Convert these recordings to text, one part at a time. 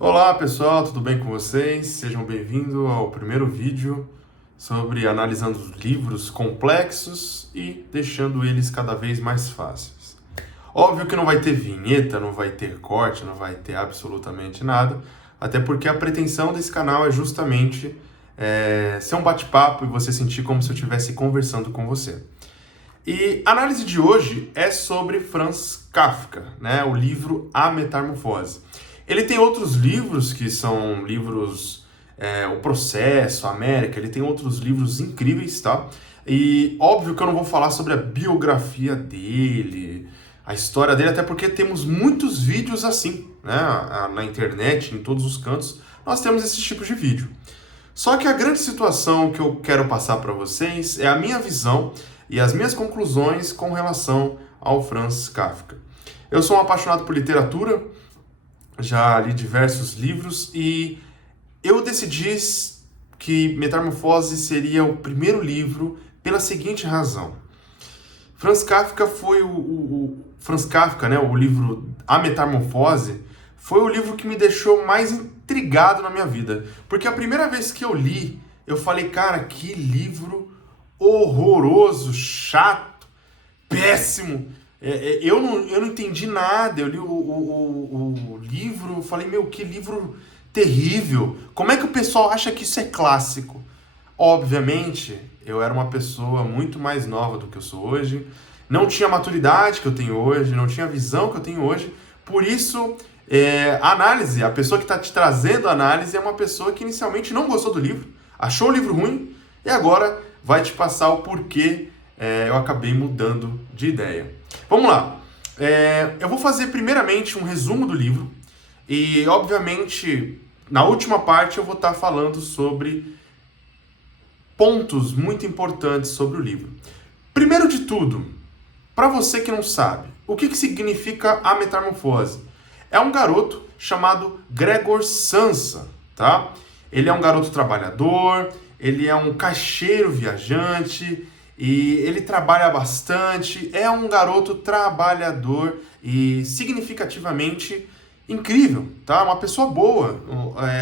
Olá pessoal, tudo bem com vocês? Sejam bem-vindos ao primeiro vídeo sobre analisando os livros complexos e deixando eles cada vez mais fáceis. Óbvio que não vai ter vinheta, não vai ter corte, não vai ter absolutamente nada, até porque a pretensão desse canal é justamente ser um bate-papo e você sentir como se eu estivesse conversando com você. E a análise de hoje é sobre Franz Kafka, né? O livro A Metamorfose. Ele tem outros livros que são livros, O Processo, a América, ele tem outros livros incríveis, tá? E óbvio que eu não vou falar sobre a biografia dele, a história dele, até porque temos muitos vídeos assim, né? Na internet, em todos os cantos, nós temos esses tipos de vídeo. Só que a grande situação que eu quero passar para vocês é a minha visão e as minhas conclusões com relação ao Franz Kafka. Eu sou um apaixonado por literatura, já li diversos livros e eu decidi que Metamorfose seria o primeiro livro pela seguinte razão. Franz Kafka foi Franz Kafka, né, o livro A Metamorfose, foi o livro que me deixou mais intrigado na minha vida. Porque a primeira vez que eu li, eu falei, cara, que livro horroroso, chato, péssimo. Eu não entendi nada, eu li o livro, falei, meu, que livro terrível. Como é que o pessoal acha que isso é clássico? Obviamente, eu era uma pessoa muito mais nova do que eu sou hoje, não tinha a maturidade que eu tenho hoje, não tinha a visão que eu tenho hoje, por isso a análise, a pessoa que está te trazendo a análise é uma pessoa que inicialmente não gostou do livro, achou o livro ruim e agora vai te passar o porquê eu acabei mudando de ideia. Vamos lá. Eu vou fazer primeiramente um resumo do livro e, obviamente, na última parte eu vou estar falando sobre pontos muito importantes sobre o livro. Primeiro de tudo, para você que não sabe, o que significa a metamorfose? É um garoto chamado Gregor Samsa, tá? Ele é um garoto trabalhador, ele é um caixeiro viajante e ele trabalha bastante, é um garoto trabalhador e significativamente incrível, tá? Uma pessoa boa,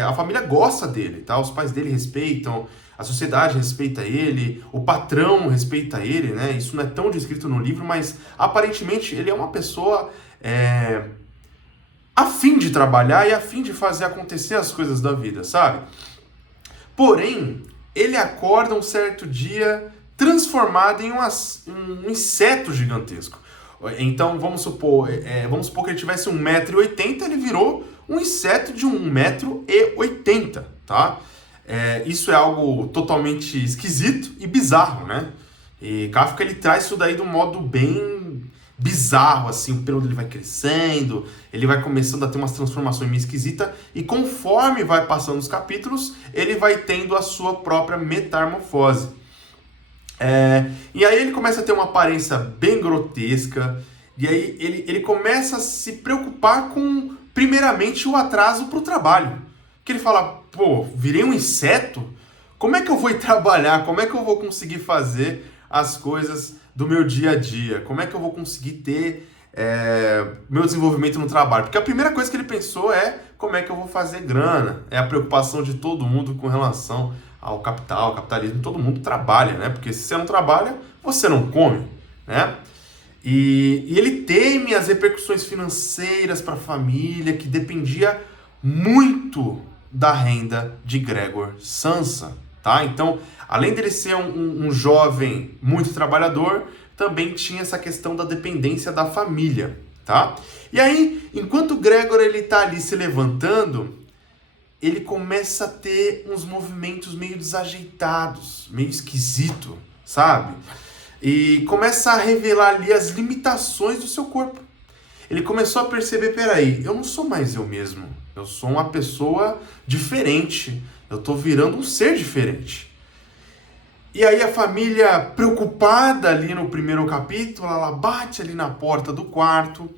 a família gosta dele, tá? Os pais dele respeitam, a sociedade respeita ele, o patrão respeita ele, né? Isso não é tão descrito no livro, mas aparentemente ele é uma pessoa a fim de trabalhar e a fim de fazer acontecer as coisas da vida, sabe? Porém, ele acorda um certo dia transformado em um inseto gigantesco. Então, vamos supor que ele tivesse 1,80 m, ele virou um inseto de 1,80 m, tá? Isso é algo totalmente esquisito e bizarro, né? E Kafka, ele traz isso daí de um modo bem bizarro, assim, o pelo dele vai crescendo, ele vai começando a ter umas transformações meio esquisitas, e conforme vai passando os capítulos, ele vai tendo a sua própria metamorfose. E aí ele começa a ter uma aparência bem grotesca, e aí ele começa a se preocupar com, primeiramente, o atraso para o trabalho. Que ele fala, pô, virei um inseto? Como é que eu vou ir trabalhar? Como é que eu vou conseguir fazer as coisas do meu dia a dia? Como é que eu vou conseguir ter meu desenvolvimento no trabalho? Porque a primeira coisa que ele pensou é como é que eu vou fazer grana. É a preocupação de todo mundo com relação ao capital, ao capitalismo. Todo mundo trabalha, né? Porque se você não trabalha, você não come, né? E ele teme as repercussões financeiras para a família, que dependia muito da renda de Gregor Samsa, tá? Então, além dele ser um jovem muito trabalhador, também tinha essa questão da dependência da família, tá? E aí, enquanto o Gregor ele tá ali se levantando, ele começa a ter uns movimentos meio desajeitados, meio esquisito, sabe? E começa a revelar ali as limitações do seu corpo. Ele começou a perceber, peraí, eu não sou mais eu mesmo. Eu sou uma pessoa diferente. Eu tô virando um ser diferente. E aí a família, preocupada ali no primeiro capítulo, ela bate ali na porta do quarto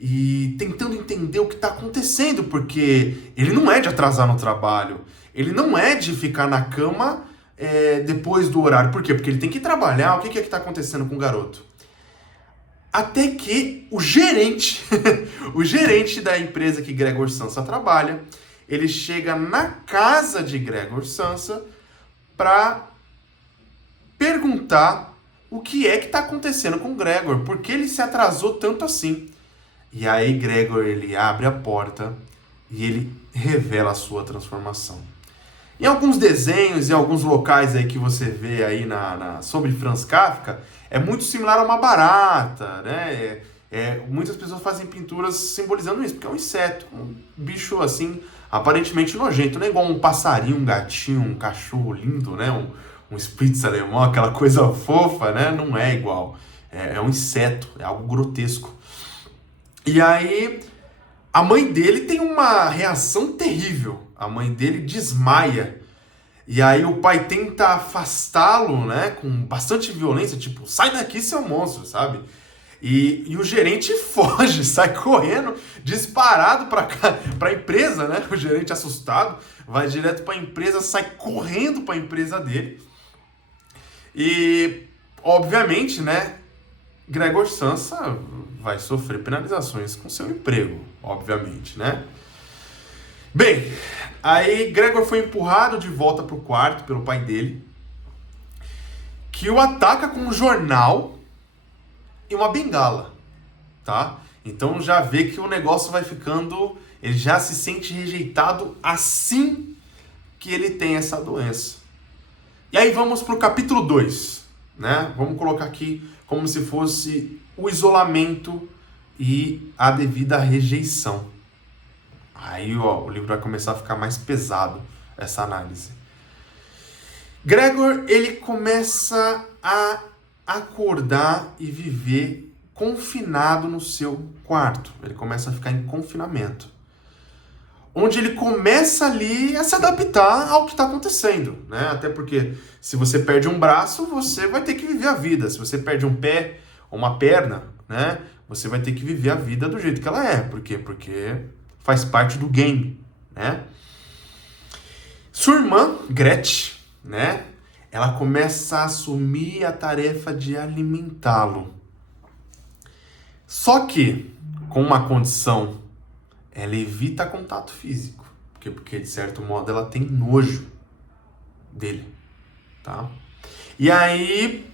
e tentando entender o que está acontecendo, porque ele não é de atrasar no trabalho, ele não é de ficar na cama depois do horário. Por quê? Porque ele tem que trabalhar. O que está acontecendo com o garoto? Até que o gerente, o gerente da empresa que Gregor Samsa trabalha, ele chega na casa de Gregor Samsa para perguntar o que é que está acontecendo com Gregor, por que ele se atrasou tanto assim. E aí Gregor, ele abre a porta e ele revela a sua transformação. Em alguns desenhos e alguns locais aí que você vê aí sobre Franz Kafka, é muito similar a uma barata, né? Muitas pessoas fazem pinturas simbolizando isso, porque é um inseto, um bicho assim, aparentemente nojento, não é igual um passarinho, um gatinho, um cachorro lindo, né? Um Spitz alemão, aquela coisa fofa, né? Não é igual. É um inseto, é algo grotesco. E aí, a mãe dele tem uma reação terrível. A mãe dele desmaia. E aí o pai tenta afastá-lo, né? Com bastante violência, tipo, sai daqui, seu monstro, sabe? E o gerente foge, sai correndo, disparado para a empresa, né? O gerente assustado, vai direto para a empresa, sai correndo para a empresa dele. E, obviamente, né? Gregor Samsa vai sofrer penalizações com seu emprego, obviamente, né? Bem, aí Gregor foi empurrado de volta para o quarto pelo pai dele, que o ataca com um jornal e uma bengala, tá? Então já vê que o negócio vai ficando... Ele já se sente rejeitado assim que ele tem essa doença. E aí vamos para o capítulo 2, né? Vamos colocar aqui como se fosse o isolamento e a devida rejeição. Aí o livro vai começar a ficar mais pesado, essa análise. Gregor, ele começa a acordar e viver confinado no seu quarto. Ele começa a ficar em confinamento. Onde ele começa ali a se adaptar ao que está acontecendo, né? Até porque se você perde um braço, você vai ter que viver a vida. Se você perde um pé ou uma perna, né? Você vai ter que viver a vida do jeito que ela é. Por quê? Porque faz parte do game, né? Sua irmã, Gretchen, né? Ela começa a assumir a tarefa de alimentá-lo. Só que, com uma condição, ela evita contato físico. Porque, de certo modo, ela tem nojo dele, tá? E aí,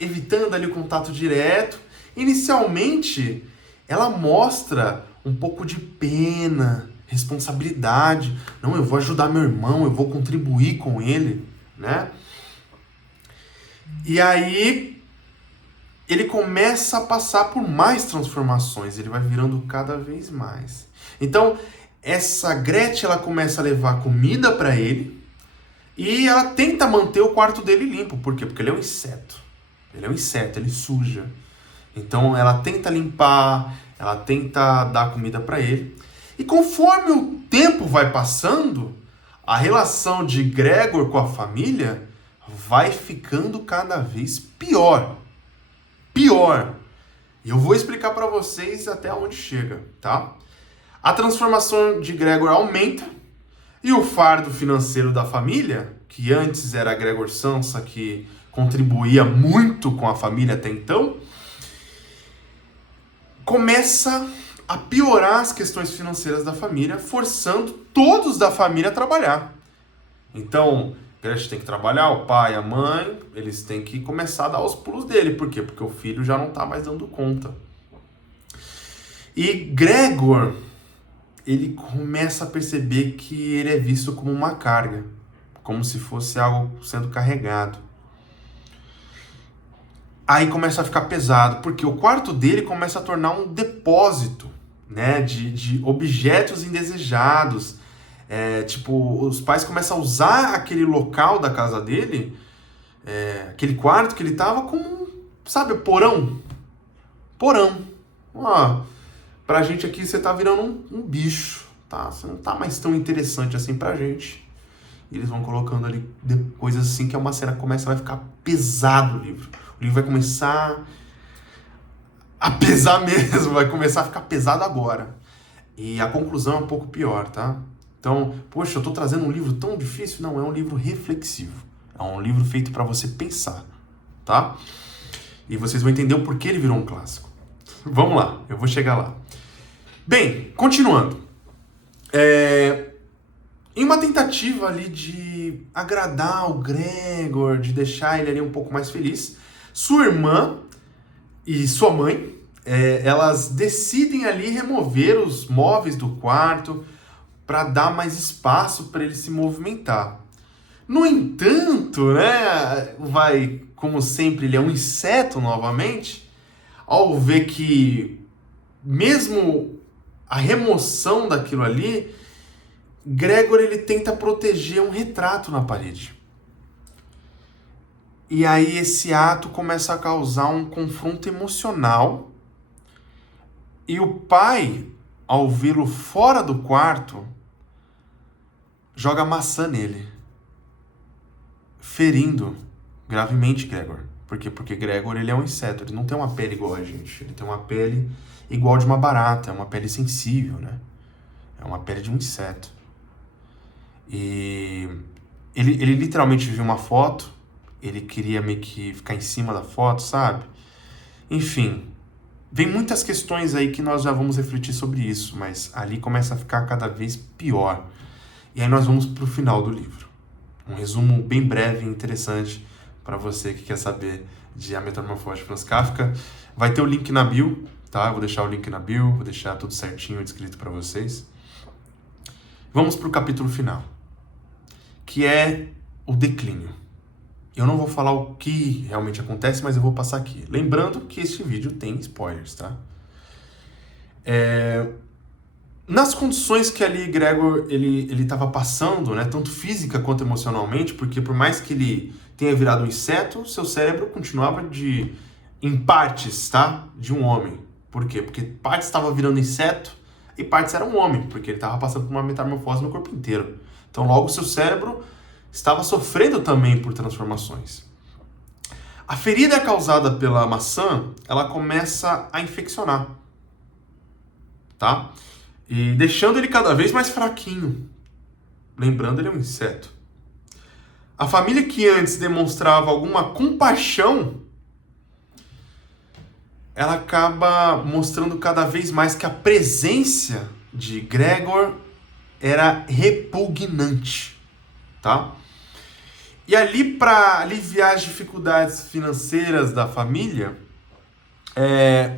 evitando ali o contato direto, inicialmente, ela mostra um pouco de pena, responsabilidade. Não, eu vou ajudar meu irmão, eu vou contribuir com ele, né? E aí ele começa a passar por mais transformações, ele vai virando cada vez mais. Então, essa Gretchen, ela começa a levar comida para ele e ela tenta manter o quarto dele limpo. Por quê? Porque ele é um inseto. Ele é um inseto, ele suja. Então, ela tenta limpar, ela tenta dar comida para ele. E conforme o tempo vai passando, a relação de Gregor com a família vai ficando cada vez pior. Pior. E eu vou explicar para vocês até onde chega, tá? A transformação de Gregor aumenta e o fardo financeiro da família, que antes era Gregor Samsa, que contribuía muito com a família até então, começa a piorar as questões financeiras da família, forçando todos da família a trabalhar. Então, Gretchen tem que trabalhar, o pai, a mãe, eles têm que começar a dar os pulos dele. Por quê? Porque o filho já não está mais dando conta. E Gregor, ele começa a perceber que ele é visto como uma carga, como se fosse algo sendo carregado. Aí começa a ficar pesado, porque o quarto dele começa a tornar um depósito, né, de objetos indesejados. Os pais começam a usar aquele local da casa dele, aquele quarto que ele tava como, sabe, porão. Porão. Ó, pra gente aqui você tá virando um bicho, tá? Você não tá mais tão interessante assim pra gente. E eles vão colocando ali coisas assim, que é uma cena que vai ficar pesado o livro. O livro vai começar a pesar mesmo, vai começar a ficar pesado agora. E a conclusão é um pouco pior, tá? Então, poxa, eu tô trazendo um livro tão difícil? Não, é um livro reflexivo. É um livro feito para você pensar, tá? E vocês vão entender o porquê ele virou um clássico. Vamos lá, eu vou chegar lá. Bem, continuando. Em uma tentativa ali de agradar o Gregor, de deixar ele ali um pouco mais feliz, sua irmã e sua mãe, elas decidem ali remover os móveis do quarto para dar mais espaço para ele se movimentar. No entanto, né, como sempre, ele é um inseto novamente, ao ver que mesmo a remoção daquilo ali, Gregor ele tenta proteger um retrato na parede. E aí esse ato começa a causar um confronto emocional. E o pai, ao vê-lo fora do quarto, joga maçã nele, ferindo gravemente Gregor. Por quê? Porque Gregor ele é um inseto, ele não tem uma pele igual a gente, ele tem uma pele igual de uma barata, é uma pele sensível, né? É uma pele de um inseto. E ele literalmente viu uma foto, ele queria meio que ficar em cima da foto, sabe? Enfim, vem muitas questões aí que nós já vamos refletir sobre isso, mas ali começa a ficar cada vez pior. E aí nós vamos para o final do livro. Um resumo bem breve e interessante para você que quer saber de A Metamorfose de Franz Kafka. Vai ter o link na bio, tá? Eu vou deixar o link na bio, vou deixar tudo certinho descrito para vocês. Vamos para o capítulo final, que é o declínio. Eu não vou falar o que realmente acontece, mas eu vou passar aqui. Lembrando que este vídeo tem spoilers, tá? Nas condições que ali Gregor ele estava passando, né, tanto física quanto emocionalmente, porque por mais que ele tenha virado um inseto, seu cérebro continuava em partes, tá? De um homem. Por quê? Porque partes estava virando inseto e partes era um homem, porque ele estava passando por uma metamorfose no corpo inteiro. Então logo seu cérebro estava sofrendo também por transformações. A ferida causada pela maçã, ela começa a infeccionar, tá? E deixando ele cada vez mais fraquinho. Lembrando, ele é um inseto. A família que antes demonstrava alguma compaixão, ela acaba mostrando cada vez mais que a presença de Gregor era repugnante, tá? E ali, para aliviar as dificuldades financeiras da família,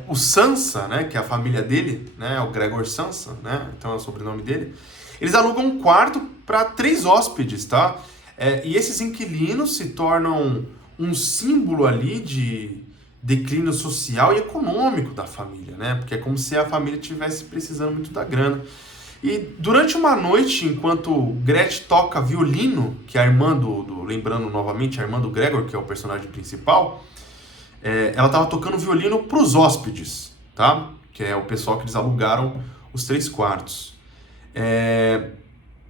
o Sansa, né, que é a família dele, né, o Gregor Sansa, né, então é o sobrenome dele, eles alugam um quarto para 3 hóspedes, tá? E esses inquilinos se tornam um símbolo ali de declínio social e econômico da família, né? Porque é como se a família estivesse precisando muito da grana. E durante uma noite, enquanto Gretchen toca violino, que é a irmã lembrando novamente, a irmã do Gregor, que é o personagem principal, ela estava tocando violino para os hóspedes, tá? Que é o pessoal que eles alugaram os 3 quartos.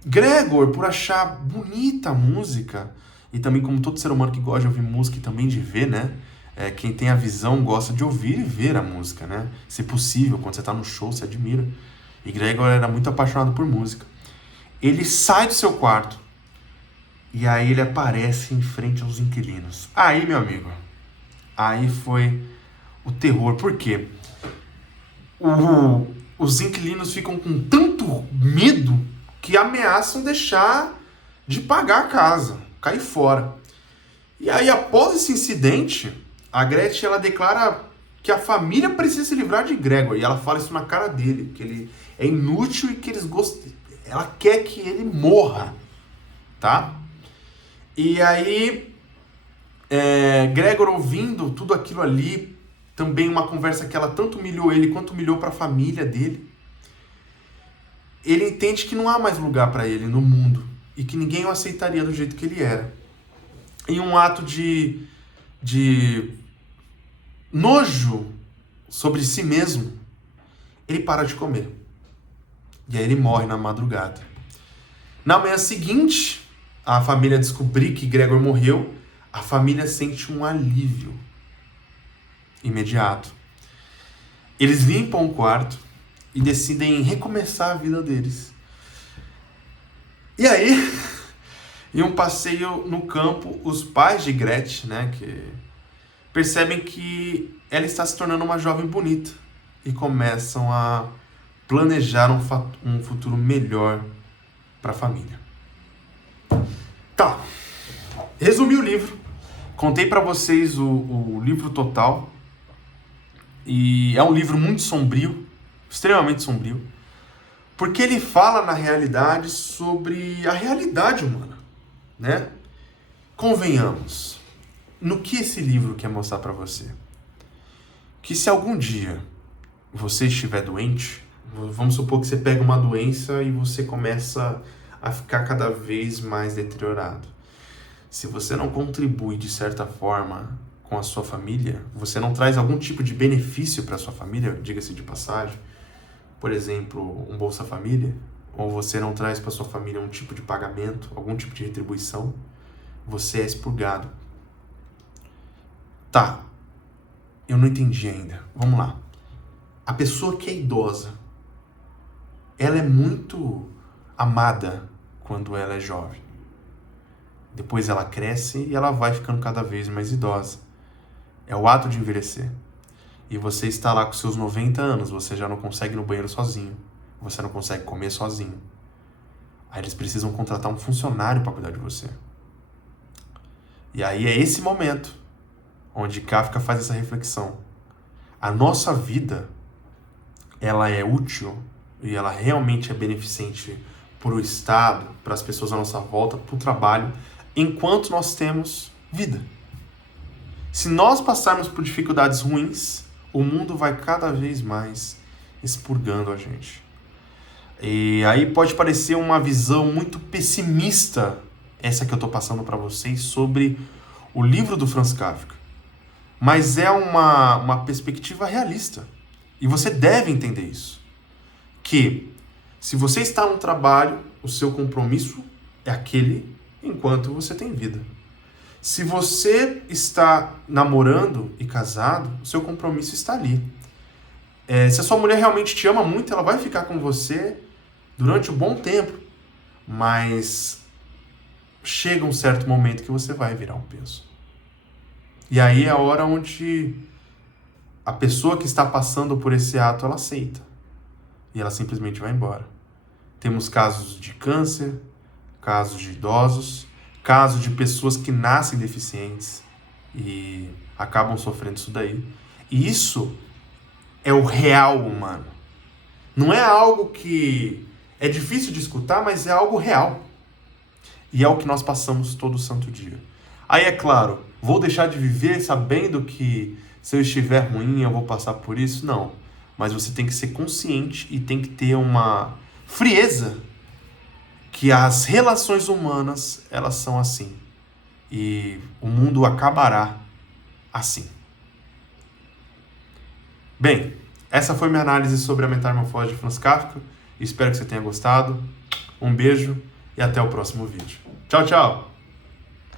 Gregor, por achar bonita a música, e também como todo ser humano que gosta de ouvir música e também de ver, né? Quem tem a visão gosta de ouvir e ver a música, né? Se possível, quando você está no show, você admira. E Gregor era muito apaixonado por música. Ele sai do seu quarto e aí ele aparece em frente aos inquilinos. Aí, meu amigo, aí foi o terror. Por quê? Os inquilinos ficam com tanto medo que ameaçam deixar de pagar a casa, cair fora. E aí, após esse incidente, a Gretchen ela declara que a família precisa se livrar de Gregor. E ela fala isso na cara dele, que ele é inútil e que ela quer que ele morra, tá? E aí, Gregor ouvindo tudo aquilo ali, também uma conversa que ela tanto humilhou ele quanto humilhou para a família dele, ele entende que não há mais lugar para ele no mundo e que ninguém o aceitaria do jeito que ele era. Em um ato de nojo sobre si mesmo, ele para de comer. E aí ele morre na madrugada. Na manhã seguinte, a família descobrir que Gregor morreu, a família sente um alívio imediato. Eles limpam o quarto e decidem recomeçar a vida deles. E aí, em um passeio no campo, os pais de Gretchen, né, que percebem que ela está se tornando uma jovem bonita e começam a planejar um futuro melhor para a família. Tá, resumi o livro, contei para vocês o livro total, e é um livro muito sombrio, extremamente sombrio, porque ele fala na realidade sobre a realidade humana, né? Convenhamos, no que esse livro quer mostrar para você? Que se algum dia você estiver doente, vamos supor que você pega uma doença e você começa a ficar cada vez mais deteriorado. Se você não contribui de certa forma com a sua família, você não traz algum tipo de benefício para a sua família, diga-se de passagem, por exemplo, um Bolsa Família, ou você não traz para sua família um tipo de pagamento, algum tipo de retribuição, você é expurgado. Tá, eu não entendi ainda. Vamos lá. A pessoa que é idosa, ela é muito amada quando ela é jovem. Depois ela cresce e ela vai ficando cada vez mais idosa. É o ato de envelhecer. E você está lá com seus 90 anos, você já não consegue ir no banheiro sozinho. Você não consegue comer sozinho. Aí eles precisam contratar um funcionário para cuidar de você. E aí é esse momento onde Kafka faz essa reflexão. A nossa vida, ela é útil e ela realmente é beneficente para o Estado, para as pessoas à nossa volta, para o trabalho, enquanto nós temos vida. Se nós passarmos por dificuldades ruins, o mundo vai cada vez mais expurgando a gente. E aí pode parecer uma visão muito pessimista, essa que eu estou passando para vocês, sobre o livro do Franz Kafka. Mas é uma perspectiva realista. E você deve entender isso. Que se você está no trabalho, o seu compromisso é aquele enquanto você tem vida. Se você está namorando e casado, o seu compromisso está ali. Se a sua mulher realmente te ama muito, ela vai ficar com você durante um bom tempo. Mas chega um certo momento que você vai virar um peso. E aí é a hora onde a pessoa que está passando por esse ato, ela aceita. E ela simplesmente vai embora. Temos casos de câncer, casos de idosos, casos de pessoas que nascem deficientes e acabam sofrendo isso daí. E isso é o real humano. Não é algo que é difícil de escutar, mas é algo real. E é o que nós passamos todo santo dia. Aí, é claro, vou deixar de viver sabendo que se eu estiver ruim eu vou passar por isso? Não. Mas você tem que ser consciente e tem que ter uma frieza que as relações humanas, elas são assim. E o mundo acabará assim. Bem, essa foi minha análise sobre a Metamorfose de Franz Kafka. Espero que você tenha gostado. Um beijo e até o próximo vídeo. Tchau, tchau!